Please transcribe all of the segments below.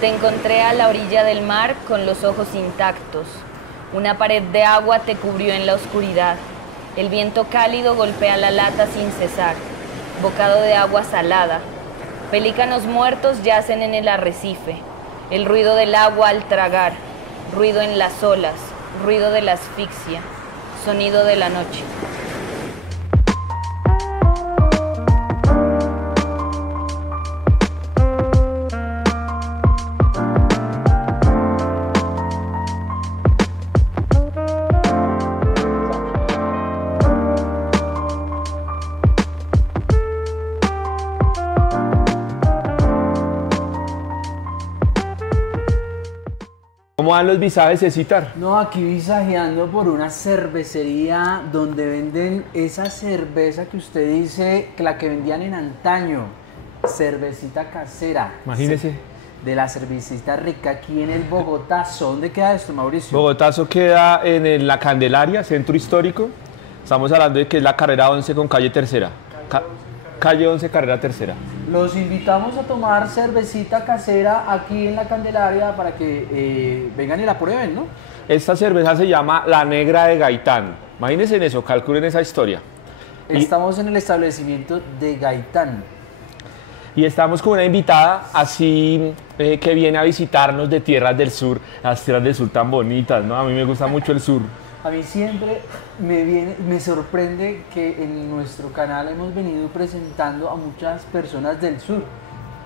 Te encontré a la orilla del mar con los ojos intactos. Una pared de agua te cubrió en la oscuridad. El viento cálido golpea la lata sin cesar. Bocado de agua salada. Pelícanos muertos yacen en el arrecife. El ruido del agua al tragar. Ruido en las olas. Ruido de la asfixia. Sonido de la noche. ¿Cómo van los visajes, Cecitar? No, aquí visajeando por una cervecería donde venden esa cerveza que usted dice, que la que vendían en antaño, cervecita casera. Imagínese. De la cervecita rica aquí en el Bogotazo. ¿Dónde queda esto, Mauricio? Bogotazo queda en la Candelaria, centro histórico. Estamos hablando de que es la carrera 11 con calle tercera. Calle 11, carrera tercera. Los invitamos a tomar cervecita casera aquí en la Candelaria para que vengan y la prueben, ¿no? Esta cerveza se llama La Negra de Gaitán. Imagínense en eso, calculen esa historia. Estamos en el establecimiento de Gaitán. Y estamos con una invitada así que viene a visitarnos de Tierras del Sur. Las Tierras del Sur tan bonitas, ¿no? A mí me gusta mucho el sur. A mí siempre me sorprende que en nuestro canal hemos venido presentando a muchas personas del sur.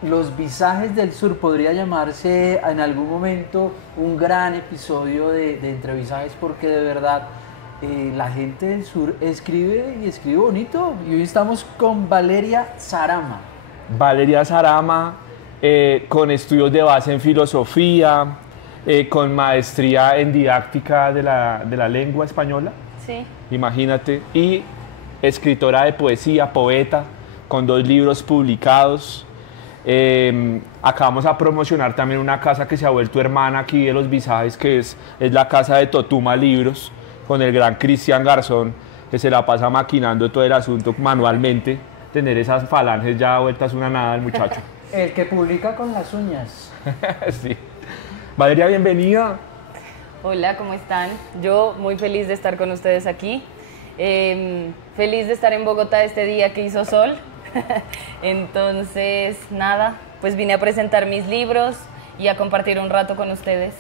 Los visajes del sur podría llamarse en algún momento un gran episodio de entrevisajes, porque de verdad la gente del sur escribe y escribe bonito. Y hoy estamos con Valeria Sarama. Valeria Sarama, con estudios de base en filosofía, con maestría en didáctica de la lengua española. Sí. Imagínate. Y escritora de poesía, poeta, con 2 libros publicados. Acabamos a promocionar también una casa que se ha vuelto hermana aquí de los visajes, que es la casa de Totuma Libros, con el gran Cristian Garzón, que se la pasa maquinando todo el asunto manualmente. Tener esas falanges ya vueltas una nada el muchacho. El que publica con las uñas. Sí. Valeria, bienvenida. Hola, ¿cómo están? Yo muy feliz de estar con ustedes aquí. Feliz de estar en Bogotá este día que hizo sol. Entonces, nada, pues vine a presentar mis libros y a compartir un rato con ustedes.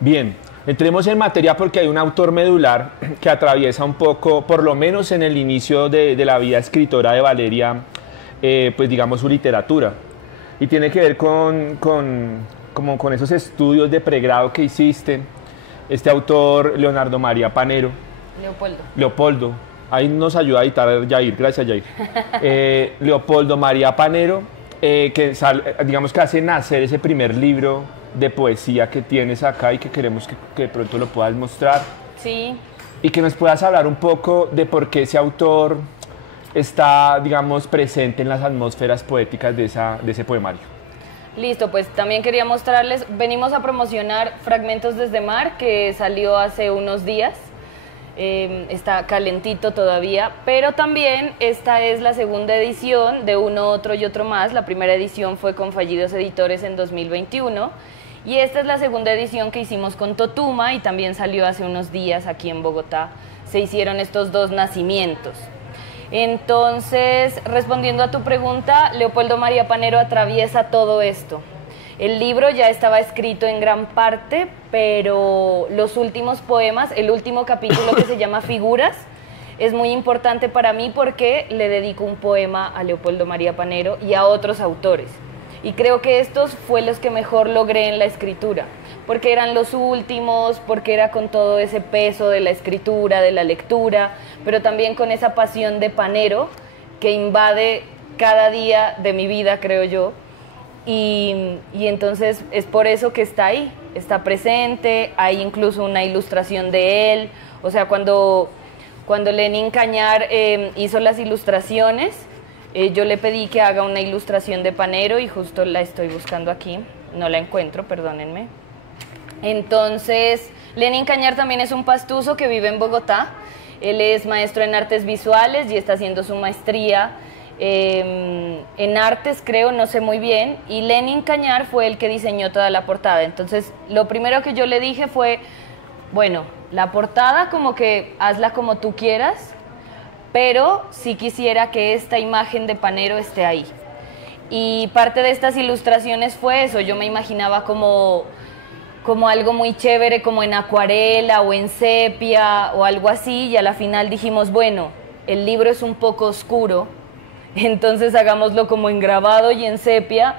Bien, entremos en materia porque hay un autor medular que atraviesa un poco, por lo menos en el inicio de la vida escritora de Valeria, pues digamos su literatura. Y tiene que ver con esos estudios de pregrado que hiciste. Este autor, Leonardo María Panero. Leopoldo. Ahí nos ayuda a editar Yair, gracias Yair. Leopoldo María Panero, digamos que hace nacer ese primer libro de poesía que tienes acá y que queremos que de pronto lo puedas mostrar. Sí. Y que nos puedas hablar un poco de por qué ese autor está, digamos, presente en las atmósferas poéticas de ese poemario. Listo, pues también quería mostrarles, venimos a promocionar Fragmentos desde Mar, que salió hace unos días. Está calentito todavía, pero también esta es la segunda edición de Uno, Otro y Otro Más. La primera edición fue con Fallidos Editores en 2021 y esta es la segunda edición que hicimos con Totuma y también salió hace unos días aquí en Bogotá. Se hicieron estos 2 nacimientos. Entonces, respondiendo a tu pregunta, Leopoldo María Panero atraviesa todo esto. El libro ya estaba escrito en gran parte, pero los últimos poemas, el último capítulo que se llama Figuras, es muy importante para mí porque le dedico un poema a Leopoldo María Panero y a otros autores. Y creo que estos fue los que mejor logré en la escritura, porque eran los últimos, porque era con todo ese peso de la escritura, de la lectura, pero también con esa pasión de Panero que invade cada día de mi vida, creo yo. Y entonces es por eso que está ahí, está presente, hay incluso una ilustración de él. O sea, cuando Lenin Cañar hizo las ilustraciones, yo le pedí que haga una ilustración de Panero y justo la estoy buscando aquí, no la encuentro, perdónenme. Entonces, Lenin Cañar también es un pastuso que vive en Bogotá. Él es maestro en artes visuales y está haciendo su maestría en artes creo, no sé muy bien, y Lenin Cañar fue el que diseñó toda la portada. Entonces, lo primero que yo le dije fue, bueno, la portada como que hazla como tú quieras, pero sí quisiera que esta imagen de Panero esté ahí. Y parte de estas ilustraciones fue eso, yo me imaginaba como algo muy chévere, como en acuarela o en sepia o algo así, y a la final dijimos, bueno, el libro es un poco oscuro, entonces hagámoslo como en grabado y en sepia,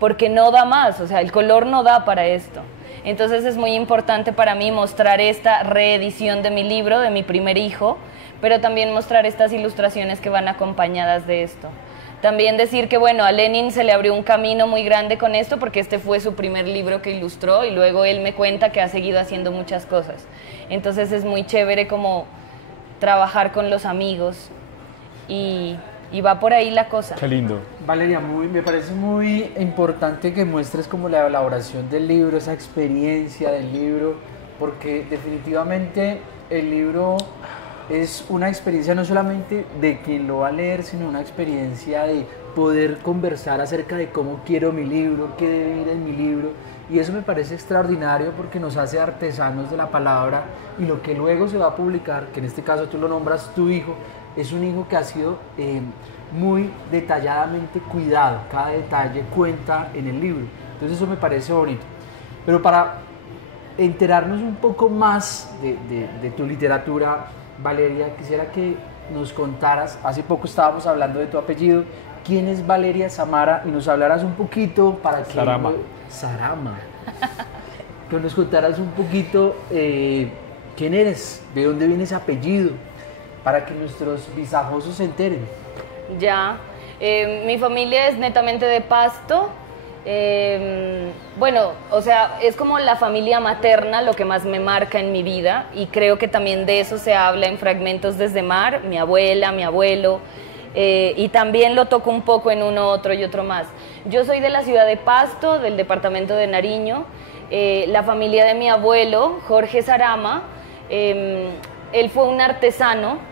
porque no da más, o sea, el color no da para esto. Entonces es muy importante para mí mostrar esta reedición de mi libro, de mi primer hijo, pero también mostrar estas ilustraciones que van acompañadas de esto. También decir que, bueno, a Lenin se le abrió un camino muy grande con esto porque este fue su primer libro que ilustró y luego él me cuenta que ha seguido haciendo muchas cosas. Entonces es muy chévere como trabajar con los amigos y va por ahí la cosa. Qué lindo. Valeria, me parece muy importante que muestres como la elaboración del libro, esa experiencia del libro, porque definitivamente el libro es una experiencia no solamente de quien lo va a leer, sino una experiencia de poder conversar acerca de cómo quiero mi libro, qué debe ir en mi libro. Y eso me parece extraordinario porque nos hace artesanos de la palabra, y lo que luego se va a publicar, que en este caso tú lo nombras tu hijo, es un hijo que ha sido muy detalladamente cuidado. Cada detalle cuenta en el libro. Entonces eso me parece bonito. Pero para enterarnos un poco más de tu literatura, Valeria, quisiera que nos contaras, hace poco estábamos hablando de tu apellido, ¿quién es Valeria Samara? Y nos hablaras un poquito para que... Sarama. Sarama. Que nos contaras un poquito quién eres, de dónde viene ese apellido, para que nuestros visajosos se enteren. Ya, mi familia es netamente de Pasto. Bueno, o sea, es como la familia materna lo que más me marca en mi vida, y creo que también de eso se habla en Fragmentos desde Mar, mi abuela, mi abuelo, y también lo toco un poco en uno, otro y otro más. Yo soy de la ciudad de Pasto, del departamento de Nariño. La familia de mi abuelo, Jorge Sarama, él fue un artesano.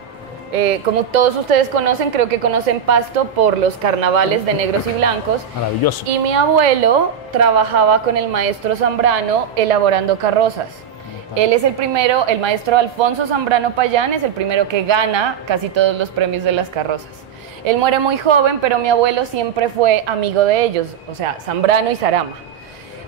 Como todos ustedes conocen, creo que conocen Pasto por los carnavales de negros y blancos. Maravilloso. Y mi abuelo trabajaba con el maestro Zambrano elaborando carrozas. Él es el primero, el maestro Alfonso Zambrano Payán es el primero que gana casi todos los premios de las carrozas. Él muere muy joven, pero mi abuelo siempre fue amigo de ellos, o sea, Zambrano y Sarama.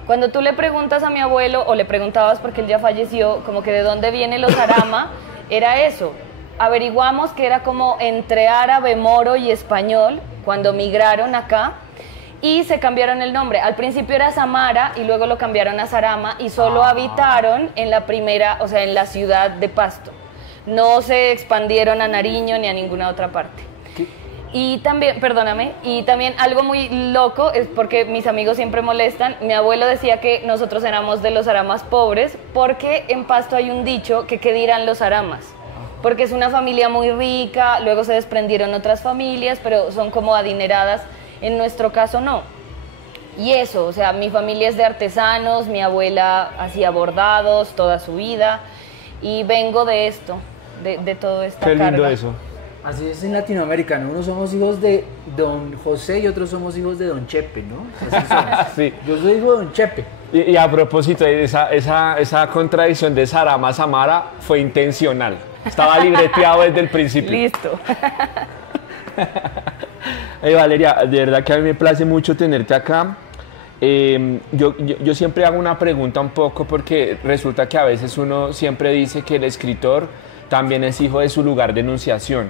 Cuando tú le preguntas a mi abuelo, o le preguntabas porque él ya falleció, como que de dónde viene los Sarama, era eso. Averiguamos que era como entre árabe, moro y español cuando migraron acá, y se cambiaron el nombre. Al principio era Samara y luego lo cambiaron a Sarama, y solo habitaron en la primera, o sea, en la ciudad de Pasto. No se expandieron a Nariño ni a ninguna otra parte. ¿Qué? Y también, perdóname, y también algo muy loco, es porque mis amigos siempre molestan, mi abuelo decía que nosotros éramos de los Saramas pobres, porque en Pasto hay un dicho que qué dirán los Saramas, porque es una familia muy rica, luego se desprendieron otras familias, pero son como adineradas. En nuestro caso no. Y eso, o sea, mi familia es de artesanos, mi abuela hacía bordados toda su vida, y vengo de esto, de toda esta carga. Qué lindo eso. Así es en Latinoamérica, ¿no? Unos somos hijos de don José y otros somos hijos de don Chepe, ¿no? Así somos. Sí. Yo soy hijo de don Chepe. Y a propósito, esa contradicción de Sarama Samara fue intencional. Estaba libreteado desde el principio. Listo. Valeria, de verdad que a mí me place mucho tenerte acá. Yo siempre hago una pregunta un poco, porque resulta que a veces uno siempre dice que el escritor también es hijo de su lugar de enunciación.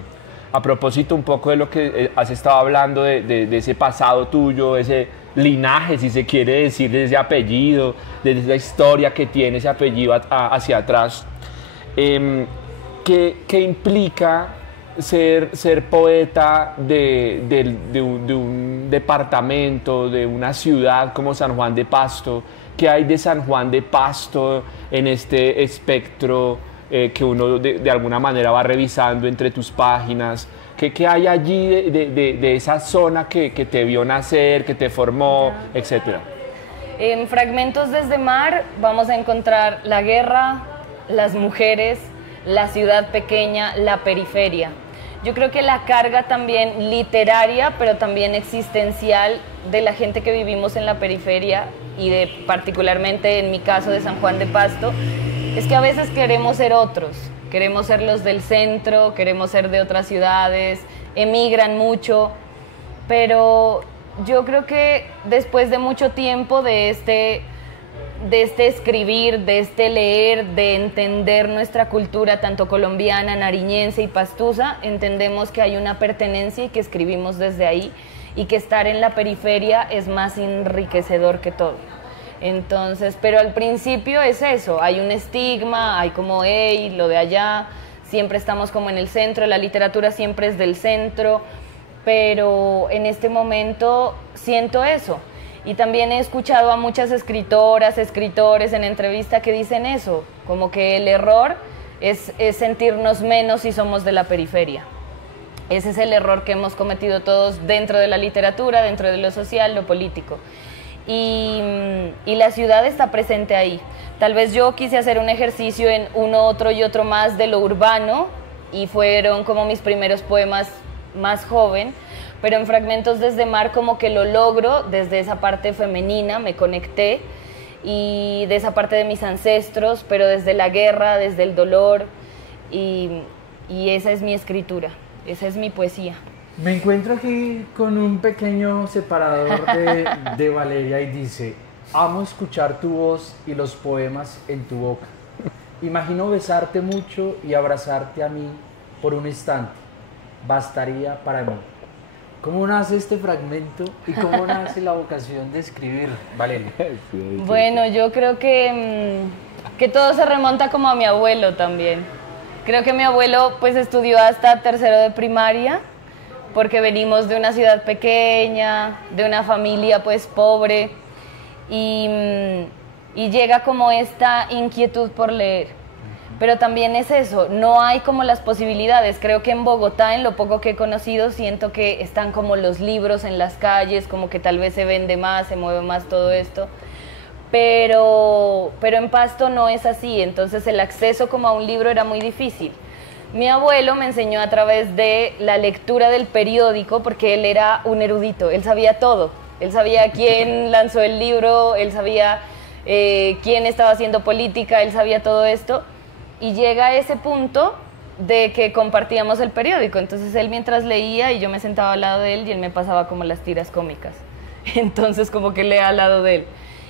A propósito un poco de lo que has estado hablando, de ese pasado tuyo, ese linaje, si se quiere decir, de ese apellido, de esa historia que tiene ese apellido hacia atrás. ¿Qué implica ser poeta de un departamento, de una ciudad como San Juan de Pasto? ¿Qué hay de San Juan de Pasto en este espectro que uno de alguna manera va revisando entre tus páginas? ¿Qué hay allí de esa zona que te vio nacer, que te formó, etcétera? En Fragmentos desde Mar vamos a encontrar la guerra, las mujeres, la ciudad pequeña, la periferia. yo creo que la carga también literaria, pero también existencial de la gente que vivimos en la periferia y de particularmente en mi caso de San Juan de Pasto, es que a veces queremos ser otros, queremos ser los del centro, queremos ser de otras ciudades, emigran mucho, pero yo creo que después de mucho tiempo de este escribir, de este leer, de entender nuestra cultura tanto colombiana, nariñense y pastusa, entendemos que hay una pertenencia y que escribimos desde ahí y que estar en la periferia es más enriquecedor que todo. Entonces, pero al principio es eso, hay un estigma, hay como, hey, lo de allá, siempre estamos como en el centro, la literatura siempre es del centro, pero en este momento siento eso. Y también he escuchado a muchas escritoras, escritores en entrevista que dicen eso, como que el error es sentirnos menos si somos de la periferia. Ese es el error que hemos cometido todos dentro de la literatura, dentro de lo social, lo político. Y la ciudad está presente ahí. Tal vez yo quise hacer un ejercicio en uno, otro y otro más de lo urbano y fueron como mis primeros poemas más joven, pero en Fragmentos desde Mar como que lo logro desde esa parte femenina, me conecté y de esa parte de mis ancestros, pero desde la guerra, desde el dolor y esa es mi escritura, esa es mi poesía. Me encuentro aquí con un pequeño separador de Valeria y dice: amo escuchar tu voz y los poemas en tu boca. Imagino besarte mucho y abrazarte a mí por un instante. Bastaría para mí. ¿Cómo nace este fragmento y cómo nace la vocación de escribir, Valeria? Bueno, yo creo que todo se remonta como a mi abuelo también. Creo que mi abuelo pues estudió hasta tercero de primaria, porque venimos de una ciudad pequeña, de una familia pues pobre, y llega como esta inquietud por leer. Pero también es eso, no hay como las posibilidades. Creo que en Bogotá, en lo poco que he conocido, siento que están como los libros en las calles, como que tal vez se vende más, se mueve más todo esto. Pero en Pasto no es así, entonces el acceso como a un libro era muy difícil. Mi abuelo me enseñó a través de la lectura del periódico, porque él era un erudito, él sabía todo. Él sabía quién lanzó el libro, él sabía quién estaba haciendo política, él sabía todo esto. Y llega a ese punto de que compartíamos el periódico, entonces él mientras leía y yo me sentaba al lado de él y él me pasaba como las tiras cómicas, entonces como que lea al lado de él.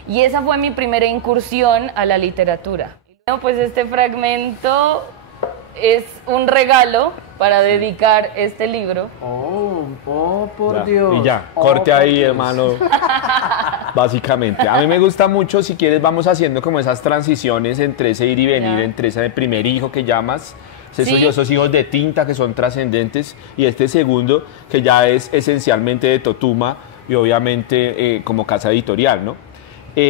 Y esa fue mi primera incursión a la literatura. No, pues este fragmento es un regalo para dedicar este libro. Por Dios. Y ya, corte ahí, hermano. Básicamente. A mí me gusta mucho, si quieres, vamos haciendo como esas transiciones entre ese ir y venir, Ya. entre ese primer hijo que llamas, Sí. esos hijos de tinta que son trascendentes, y este segundo que ya es esencialmente de Totuma y obviamente como casa editorial, ¿no?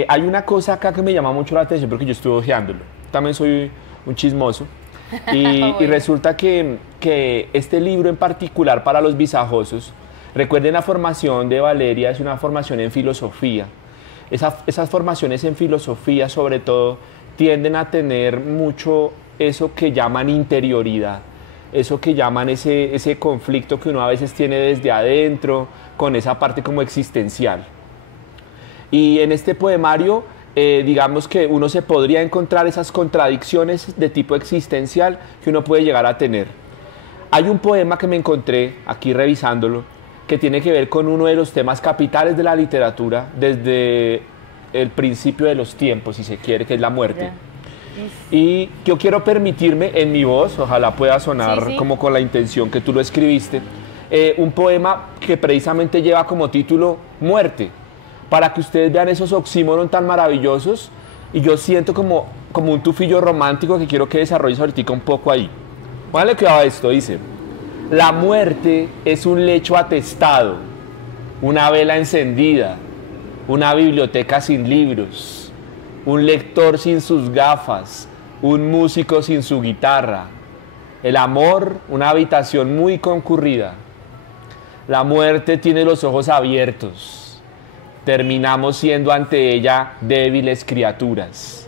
Hay una cosa acá que me llama mucho la atención porque yo estuve hojeándolo. También soy un chismoso. Y resulta que este libro en particular para los visajosos, recuerden la formación de Valeria, es una formación en filosofía. Esas formaciones en filosofía sobre todo tienden a tener mucho eso que llaman interioridad, eso que llaman ese conflicto que uno a veces tiene desde adentro con esa parte como existencial. Y en este poemario digamos que uno se podría encontrar esas contradicciones de tipo existencial que uno puede llegar a tener. Hay un poema que me encontré aquí revisándolo que tiene que ver con uno de los temas capitales de la literatura desde el principio de los tiempos, si se quiere, que es la muerte. Y yo quiero permitirme en mi voz, ojalá pueda sonar Sí. como con la intención que tú lo escribiste, un poema que precisamente lleva como título Muerte, para que ustedes vean esos oxímoron tan maravillosos, y yo siento como un tufillo romántico que quiero que desarrolles ahorita un poco ahí. Póngale cuidado a esto, dice: la muerte es un lecho atestado, una vela encendida, una biblioteca sin libros, un lector sin sus gafas, un músico sin su guitarra, el amor, una habitación muy concurrida. La muerte tiene los ojos abiertos. Terminamos siendo ante ella débiles criaturas.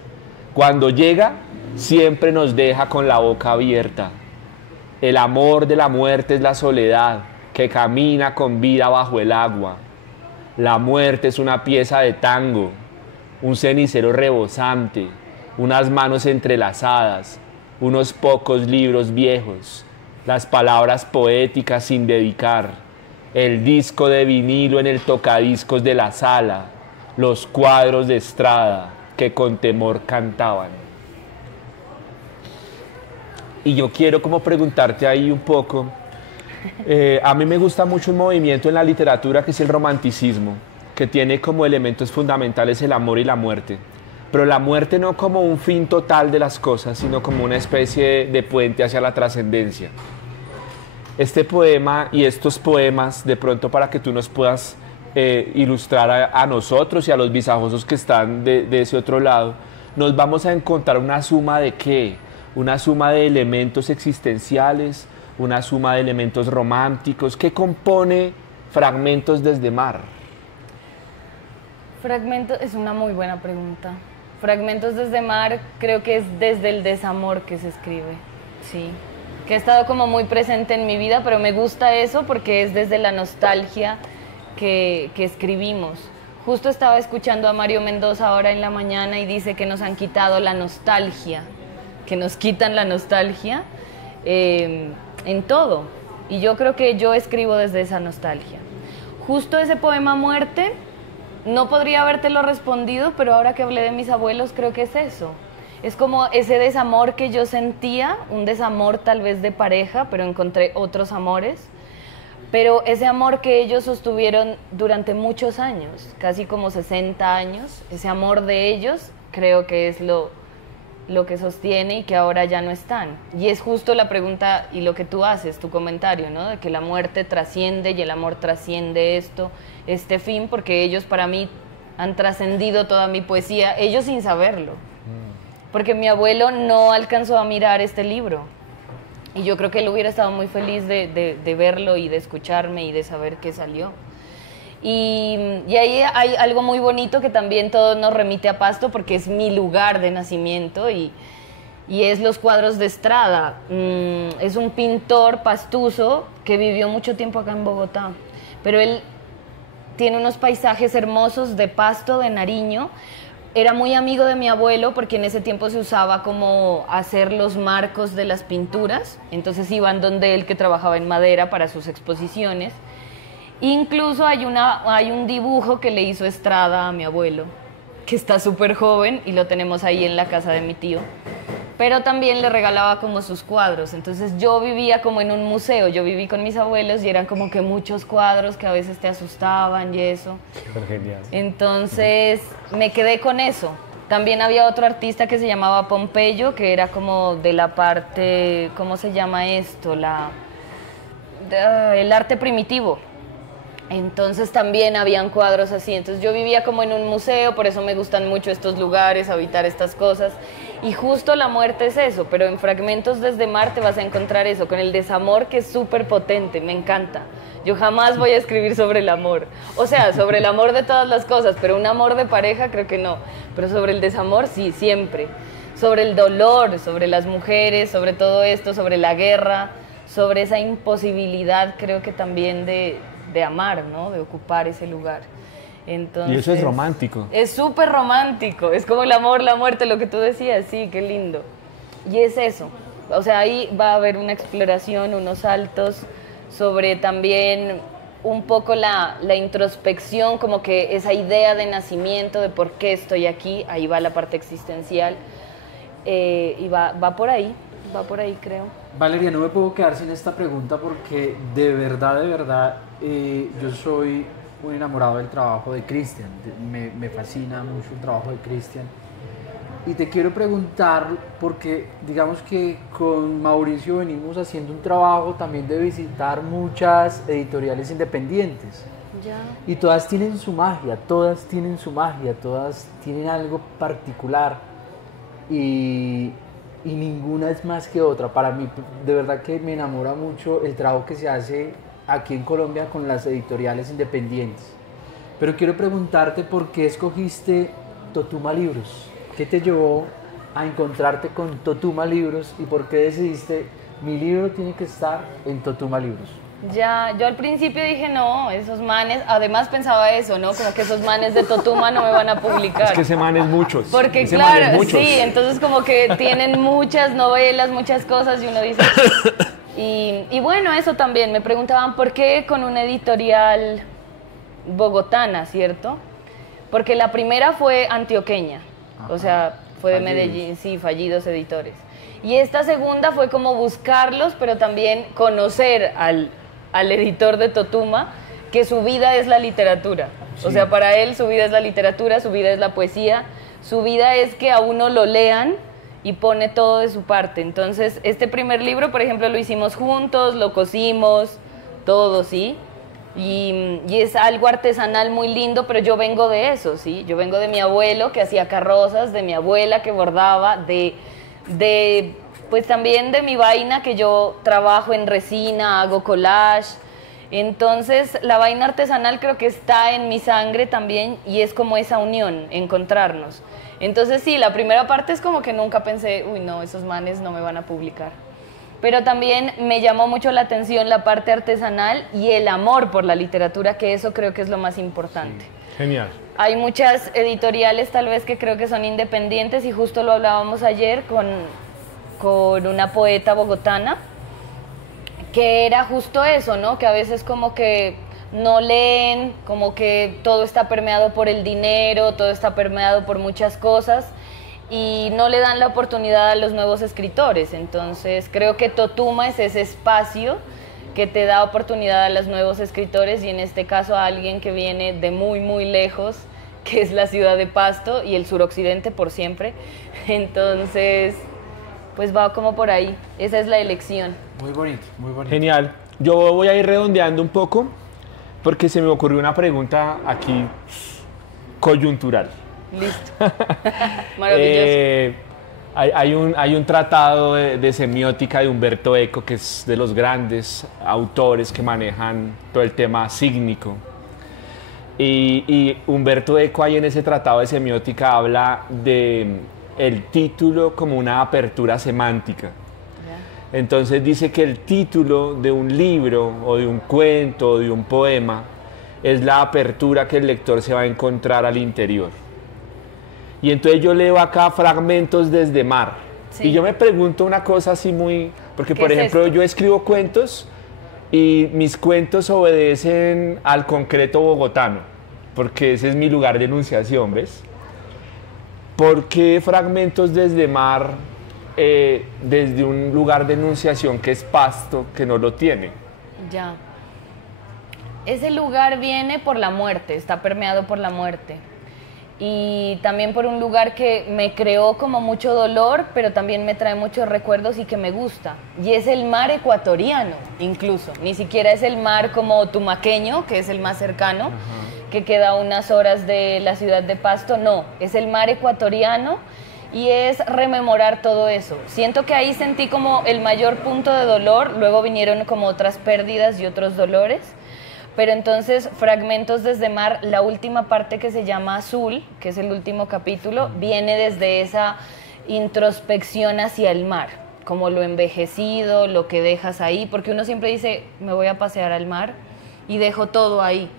Cuando llega, siempre nos deja con la boca abierta. El amor de la muerte es la soledad que camina con vida bajo el agua. La muerte es una pieza de tango, un cenicero rebosante, unas manos entrelazadas, unos pocos libros viejos, las palabras poéticas sin dedicar, el disco de vinilo en el tocadiscos de la sala, los cuadros de Estrada que con temor cantaban. Y yo quiero como preguntarte ahí un poco, a mí me gusta mucho un movimiento en la literatura que es el romanticismo, que tiene como elementos fundamentales el amor y la muerte. Pero la muerte no como un fin total de las cosas, sino como una especie de puente hacia la trascendencia. Este poema y estos poemas, de pronto para que tú nos puedas ilustrar a nosotros y a los visajosos que están de ese otro lado, nos vamos a encontrar una suma de ¿qué? Una suma de elementos existenciales, una suma de elementos románticos. ¿Qué compone Fragmentos desde Mar? Fragmentos es una muy buena pregunta. Fragmentos desde Mar creo que es desde el desamor que se escribe, sí. Que ha estado como muy presente en mi vida, pero me gusta eso porque es desde la nostalgia que escribimos. Justo estaba escuchando a Mario Mendoza ahora en la mañana y dice que nos han quitado la nostalgia, que nos quitan la nostalgia en todo. Y yo creo que yo escribo desde esa nostalgia. Justo ese poema Muerte, no podría habértelo respondido, pero ahora que hablé de mis abuelos, creo que es eso. Es como ese desamor que yo sentía, un desamor tal vez de pareja, pero encontré otros amores. Pero ese amor que ellos sostuvieron durante muchos años, casi como 60 años, ese amor de ellos creo que es lo que sostiene y que ahora ya no están. Y es justo la pregunta y lo que tú haces, tu comentario, ¿no? De que la muerte trasciende y el amor trasciende este fin, porque ellos para mí han trascendido toda mi poesía, ellos sin saberlo. Porque mi abuelo no alcanzó a mirar este libro. Y yo creo que él hubiera estado muy feliz de verlo y de escucharme y de saber que salió. Y ahí hay algo muy bonito que también todo nos remite a Pasto porque es mi lugar de nacimiento y es los cuadros de Estrada. Es un pintor pastuso que vivió mucho tiempo acá en Bogotá, pero él tiene unos paisajes hermosos de Pasto, de Nariño. Era muy amigo de mi abuelo porque en ese tiempo se usaba como hacer los marcos de las pinturas, entonces iban donde él que trabajaba en madera para sus exposiciones. Incluso hay un dibujo que le hizo Estrada a mi abuelo, que está súper joven y lo tenemos ahí en la casa de mi tío. Pero también le regalaba como sus cuadros. Entonces yo vivía como en un museo, yo viví con mis abuelos y eran como que muchos cuadros que a veces te asustaban y eso. Súper genial. Entonces me quedé con eso. También había otro artista que se llamaba Pompeyo, que era como de la parte, ¿cómo se llama esto? El arte primitivo. Entonces también habían cuadros así, entonces yo vivía como en un museo, por eso me gustan mucho estos lugares, habitar estas cosas, y justo la muerte es eso, pero en Fragmentos desde Mar te vas a encontrar eso, con el desamor que es súper potente, me encanta. Yo jamás voy a escribir sobre el amor, o sea, sobre el amor de todas las cosas, pero un amor de pareja creo que no, pero sobre el desamor sí, siempre, sobre el dolor, sobre las mujeres, sobre todo esto, sobre la guerra, sobre esa imposibilidad creo que también de amar, ¿no? De ocupar ese lugar. Entonces, y eso es romántico. Es súper romántico, es como el amor, la muerte, lo que tú decías, sí, qué lindo. Y es eso, o sea, ahí va a haber una exploración, unos saltos sobre también un poco la introspección, como que esa idea de nacimiento, de por qué estoy aquí, ahí va la parte existencial, y va por ahí creo. Valeria, no me puedo quedar sin esta pregunta porque de verdad, yo soy un enamorado del trabajo de Cristian, me fascina mucho el trabajo de Cristian. Y te quiero preguntar, porque digamos que con Mauricio venimos haciendo un trabajo también de visitar muchas editoriales independientes. Ya. Y todas tienen su magia, todas tienen algo particular. Y ninguna es más que otra. Para mí, de verdad que me enamora mucho el trabajo que se hace aquí en Colombia con las editoriales independientes. Pero quiero preguntarte por qué escogiste Totuma Libros. ¿Qué te llevó a encontrarte con Totuma Libros y por qué decidiste mi libro tiene que estar en Totuma Libros. Ya, yo al principio dije, no, esos manes, además pensaba eso, ¿no? Como que esos manes de Totuma no me van a publicar. Es que ese man es muchos. Porque ese man es claro, muchos. sí, entonces como que tienen muchas novelas, muchas cosas y uno dice... Y bueno, eso también, me preguntaban por qué con una editorial bogotana, ¿cierto? Porque la primera fue antioqueña, o sea, fue de Medellín, sí, Fallidos Editores. Y esta segunda fue como buscarlos, pero también conocer al editor de Totuma, que su vida es la literatura. Sí. O sea, para él su vida es la literatura, su vida es la poesía, su vida es que a uno lo lean y pone todo de su parte. Entonces, este primer libro, por ejemplo, lo hicimos juntos, lo cosimos, todo, ¿sí? Y es algo artesanal muy lindo, pero yo vengo de eso, ¿sí? Yo vengo de mi abuelo que hacía carrozas, de mi abuela que bordaba, pues también de mi vaina que yo trabajo en resina, hago collage. Entonces la vaina artesanal creo que está en mi sangre también y es como esa unión, encontrarnos. Entonces sí, la primera parte es como que nunca pensé, uy no, esos manes no me van a publicar. Pero también me llamó mucho la atención la parte artesanal y el amor por la literatura, que eso creo que es lo más importante. Sí, genial. Hay muchas editoriales tal vez que creo que son independientes y justo lo hablábamos ayer con una poeta bogotana, que era justo eso, ¿no? Que a veces como que no leen, como que todo está permeado por el dinero, todo está permeado por muchas cosas y no le dan la oportunidad a los nuevos escritores. Entonces creo que Totuma es ese espacio que te da oportunidad a los nuevos escritores y en este caso a alguien que viene de muy, muy lejos, que es la ciudad de Pasto y el suroccidente por siempre. Entonces, pues va como por ahí. Esa es la elección. Muy bonito, muy bonito. Genial. Yo voy a ir redondeando un poco porque se me ocurrió una pregunta aquí coyuntural. Listo. Maravilloso. Hay un tratado de semiótica de Humberto Eco, que es de los grandes autores que manejan todo el tema sígnico. Y Humberto Eco ahí en ese tratado de semiótica habla de el título como una apertura semántica. Entonces dice que el título de un libro o de un cuento o de un poema es la apertura que el lector se va a encontrar al interior. Y entonces yo leo acá fragmentos desde mar. Sí. Y yo me pregunto una cosa así muy... Porque, por ejemplo, yo escribo cuentos y mis cuentos obedecen al concreto bogotano, porque ese es mi lugar de enunciación, ¿ves? ¿Por qué fragmentos desde mar, desde un lugar de enunciación que es Pasto, que no lo tiene? Ya. Ese lugar viene por la muerte, está permeado por la muerte. Y también por un lugar que me creó como mucho dolor, pero también me trae muchos recuerdos y que me gusta. Y es el mar ecuatoriano, incluso. Ni siquiera es el mar como tumaqueño, que es el más cercano, que queda a unas horas de la ciudad de Pasto. No, es el mar ecuatoriano y es rememorar todo eso. Siento que ahí sentí como el mayor punto de dolor, luego vinieron como otras pérdidas y otros dolores. Pero entonces, Fragmentos desde mar, la última parte que se llama Azul, que es el último capítulo, viene desde esa introspección hacia el mar, como lo envejecido, lo que dejas ahí, porque uno siempre dice, me voy a pasear al mar y dejo todo ahí.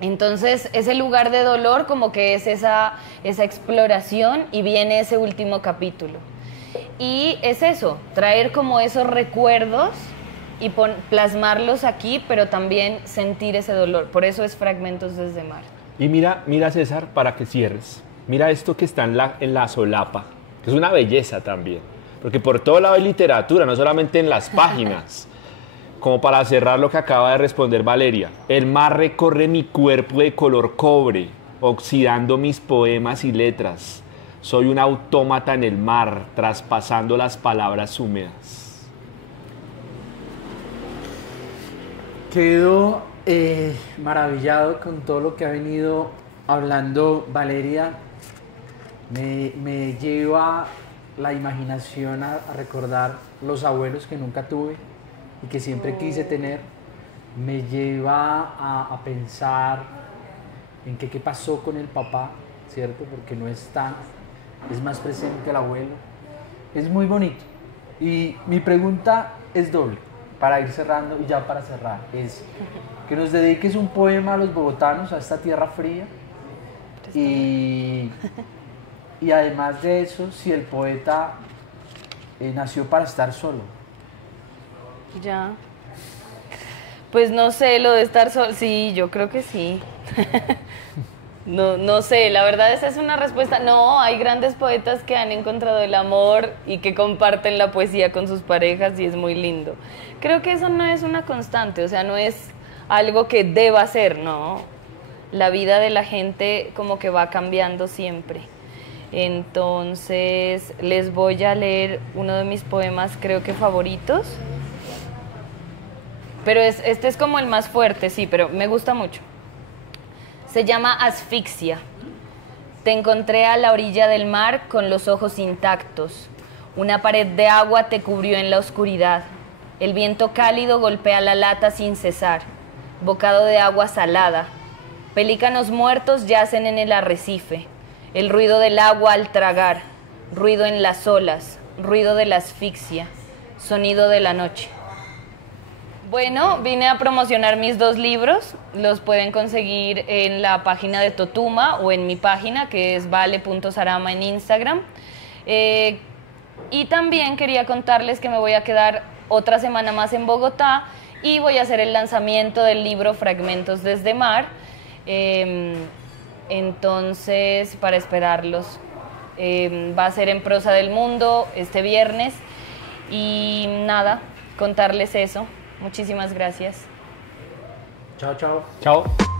Entonces, ese lugar de dolor como que es esa exploración y viene ese último capítulo. Y es eso, traer como esos recuerdos y plasmarlos aquí, pero también sentir ese dolor. Por eso es Fragmentos desde mar. Y mira César, para que cierres, mira esto que está en la solapa, que es una belleza también, porque por todo lado hay literatura, no solamente en las páginas. Como para cerrar lo que acaba de responder Valeria, el mar recorre mi cuerpo de color cobre, oxidando mis poemas y letras. Soy un autómata en el mar, traspasando las palabras húmedas. Quedo maravillado con todo lo que ha venido hablando Valeria. Me lleva la imaginación a recordar los abuelos que nunca tuve y que siempre quise tener. Me lleva a pensar en qué pasó con el papá, ¿cierto? Porque no está, es más presente el abuelo. Es muy bonito. Y mi pregunta es doble, para ir cerrando y ya para cerrar, es que nos dediques un poema a los bogotanos, a esta tierra fría, y además de eso, si el poeta nació para estar solo. Ya. Pues no sé, lo de estar solo, sí, yo creo que sí. No sé, la verdad esa es una respuesta. No, hay grandes poetas que han encontrado el amor y que comparten la poesía con sus parejas y es muy lindo. Creo que eso no es una constante, o sea, no es algo que deba ser, no. La vida de la gente como que va cambiando siempre. Entonces, les voy a leer uno de mis poemas, creo que favoritos. Pero este es como el más fuerte, sí, pero me gusta mucho. Se llama Asfixia. Te encontré a la orilla del mar con los ojos intactos. Una pared de agua te cubrió en la oscuridad. El viento cálido golpea la lata sin cesar. Bocado de agua salada. Pelícanos muertos yacen en el arrecife. El ruido del agua al tragar. Ruido en las olas. Ruido de la asfixia. Sonido de la noche. Bueno, vine a promocionar mis 2 libros, los pueden conseguir en la página de Totuma o en mi página que es vale.sarama en Instagram. Y también quería contarles que me voy a quedar otra semana más en Bogotá y voy a hacer el lanzamiento del libro Fragmentos desde Mar. Entonces, para esperarlos, va a ser en Prosa del Mundo este viernes y nada, contarles eso. Muchísimas gracias. Chao, chao. Chao.